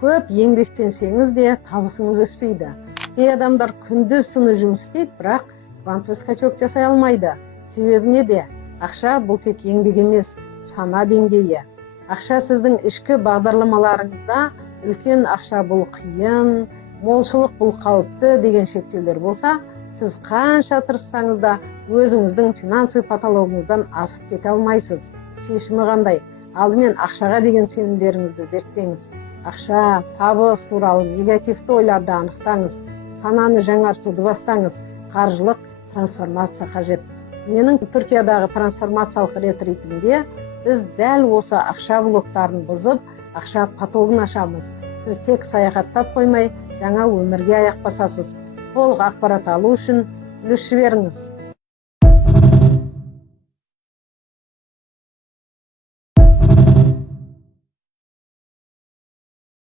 Көп еңбектенсеңіз де табысыңыз өспейді. Кей адамдар күндіз түні жұмыс істейді, бірақ квантовый скачок жасай алмайды. Себебі неде? Ақша бұл тек еңбек емес, сана деңгейі. Ақша сіздің ішкі бағдарламаларыңызда үлкен ақша бұл қиын, молшылық бұл қауіпті деген шектеулер болса, сіз қанша тырыссаңыз да өзіңіздің финансовый потологыңыздан асып кете алмайсыз. Шешімі қандай? Алдымен ақшаға деген сенімдеріңізді зерттеңіз. Ақша, табыс туралы негативті ойларды анықтаңыз. Сананы жаңартуды бастаңыз. Қаржылық трансформация қажет. Менің Түркиядағы трансформациялық ретритімде біз дәл осы ақша блоктарын бұзып, ақша потогын ашамыз. Сіз тек саяхаттап қоймай, жаңа өмірге аяқ басасыз. Толық ақпарат алу үшін үлес жіберіңіз.